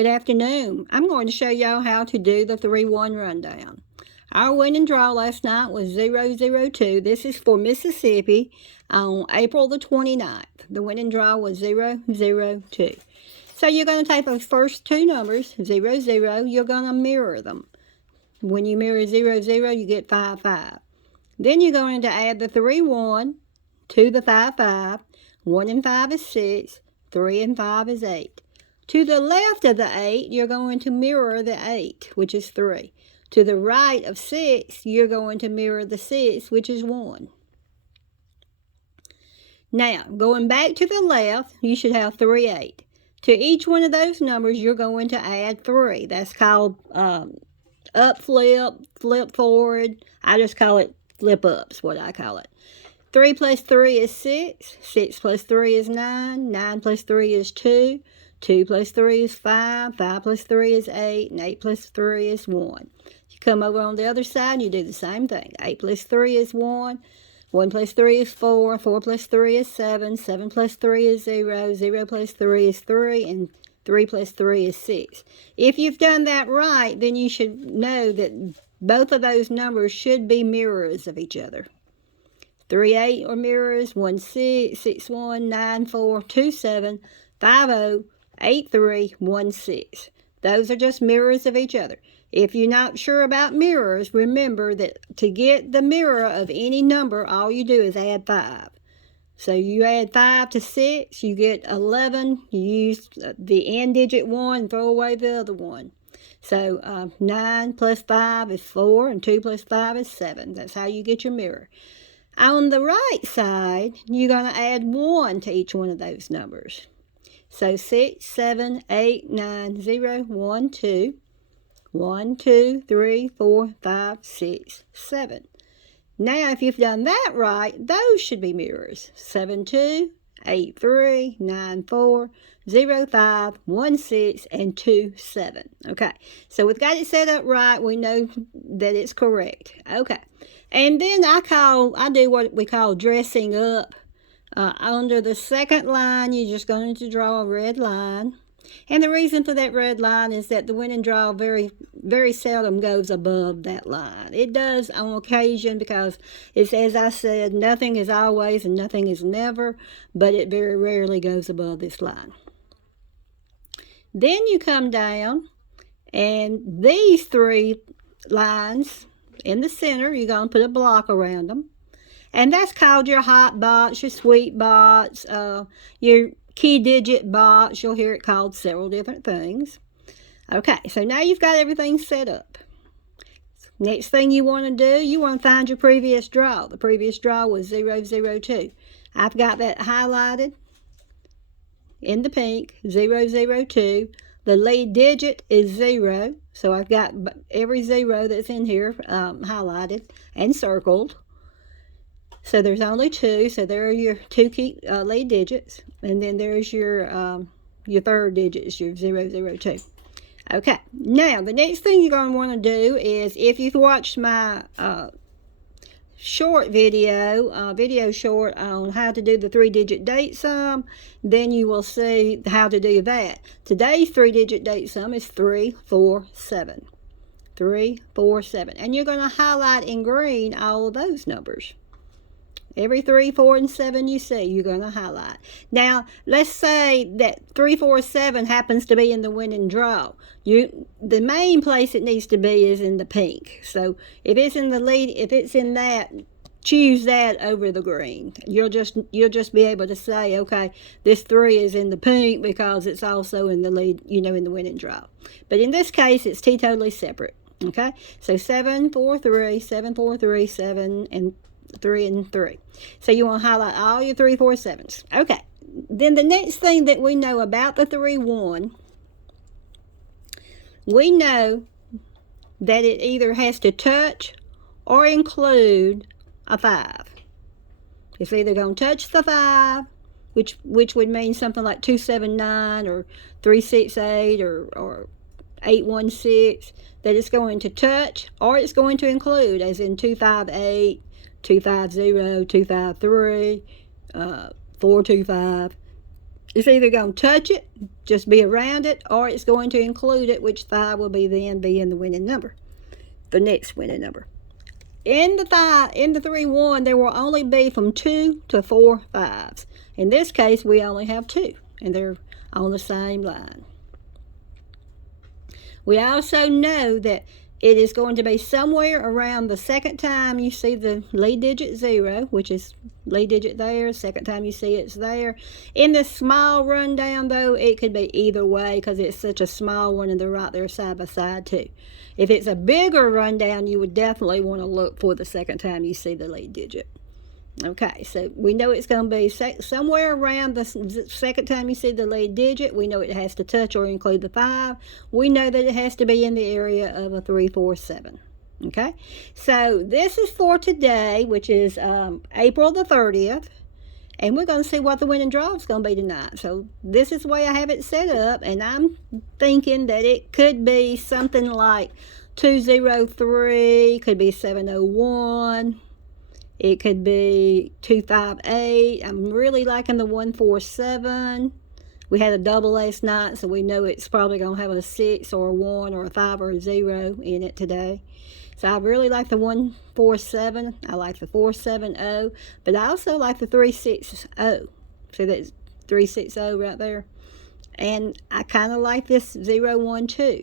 Good afternoon. I'm going to show y'all how to do the 3-1 rundown. Our winning draw last night was 002. This is for Mississippi on April the 29th. The winning draw was 002. So you're going to take those first two numbers, 00, you're going to mirror them. When you mirror 00, you get 55. Then you're going to add the 3-1 to the 55. 1 and 5 is 6. 3 and 5 is 8. To the left of the 8, you're going to mirror the 8, which is 3. To the right of 6, you're going to mirror the 6, which is 1. Now, going back to the left, you should have 3, 8. To each one of those numbers, you're going to add 3. That's called up flip, flip forward. I just call it flip ups, what I call it. 3 plus 3 is 6. 6 plus 3 is 9. 9 plus 3 is 2. 2 plus 3 is 5. 5 plus 3 is 8. And 8 plus 3 is 1. You come over on the other side and you do the same thing. 8 plus 3 is 1. 1 plus 3 is 4. 4 plus 3 is 7. 7 plus 3 is 0. 0 plus 3 is 3. And 3 plus 3 is 6. If you've done that right, then you should know that both of those numbers should be mirrors of each other. 3, 8 are mirrors. 1, 6. 6, 1. 9, 4. 2, 7. 5, 0. 8, 3. 1, 6. Those are just mirrors of each other. If you're not sure about mirrors, remember that to get the mirror of any number, all you do is add 5. So you add 5 to 6, you get 11. You use the end digit 1 and throw away the other one. So 9 plus 5 is 4, and 2 plus 5 is 7. That's how you get your mirror. On the right side, you're going to add 1 to each one of those numbers. So 6, 7, 8, 9, 0, 1, 2. 1, 2, 3, 4, 5, 6, 7. Now, if you've done that right, those should be mirrors. 7, 2, 8, 3, 9, 4, 0, 5, 1, 6, and 2, 7. Okay, so we've got it set up right. We know that it's correct. Okay, and then I do what we call dressing up. Under the second line, you're just going to draw a red line. And the reason for that red line is that the winning draw very, very seldom goes above that line. It does on occasion because it's, as I said, nothing is always and nothing is never, but it very rarely goes above this line. Then you come down, and these 3 lines in the center, you're going to put a block around them. And that's called your hot box, your sweet box, your key digit box. You'll hear it called several different things. Okay, so now you've got everything set up. Next thing you want to do, you want to find your previous draw. The previous draw was 002. I've got that highlighted in the pink, 002. The lead digit is 0, so I've got every 0 that's in here highlighted and circled. So there's only 2, so there are your 2 key lead digits, and then there's your third digit is your 002. Okay, now the next thing you're going to want to do is, if you've watched my short video short on how to do the 3-digit date sum, then you will see how to do that. Today's 3-digit date sum is 347. 347, and you're going to highlight in green all of those numbers. Every 3, 4, and 7 you see, you're going to highlight. Now, let's say that 3, 4, 7 happens to be in the winning draw. The main place it needs to be is in the pink. So if it's in the lead, if it's in that, choose that over the green. You'll just be able to say, okay, this 3 is in the pink because it's also in the lead, in the winning draw. But in this case, it's totally separate. Okay, so 7, 4, 3, 7, 4, 3, 7, and 3 and 3. So you want to highlight all your 3, 4, 7s. Okay, then the next thing that we know about the 3-1, we know that it either has to touch or include a 5. It's either going to touch the 5, which would mean something like 279 or 368 or 816, that it's going to touch, or it's going to include, as in 258, 250, 253, 425. It's either going to touch it, just be around it, or it's going to include it, which 5 will be then be in the winning number, the next winning number. In the 3-1, there will only be from 2 to 4 5s. In this case, we only have 2, and they're on the same line. We also know that it is going to be somewhere around the second time you see the lead digit 0, which is lead digit there. Second time you see it's there. In this small rundown, though, it could be either way because it's such a small one and they're right there side by side, too. If it's a bigger rundown, you would definitely want to look for the second time you see the lead digit. Okay, so we know it's going to be somewhere around the second time you see the lead digit. We know it has to touch or include the 5. We know that it has to be in the area of a 3, 4, 7. Okay, so this is for today, which is April the 30th. And we're going to see what the winning draw is going to be tonight. So this is the way I have it set up. And I'm thinking that it could be something like 203, could be 701. It could be 258. I'm really liking the 147. We had a double last night, so we know it's probably going to have a 6 or a 1 or a 5 or a 0 in it today. So I really like the 147. I like the 470, but I also like the 360. See that's 360 right there. And I kind of like this 012.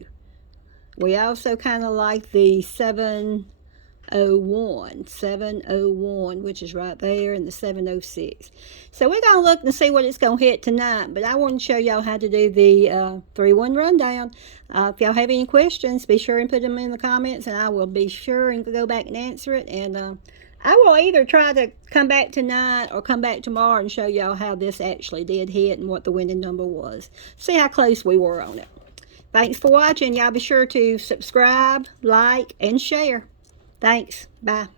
We also kind of like the 701, which is right there, and the 706. So we're going to look and see what it's going to hit tonight, but I want to show y'all how to do the 3-1 rundown. If y'all have any questions, be sure and put them in the comments, and I will be sure and go back and answer it. And I will either try to come back tonight or come back tomorrow and show y'all how this actually did hit and what the winning number was. See how close we were on it. Thanks for watching. Y'all be sure to subscribe, like, and share. Thanks. Bye.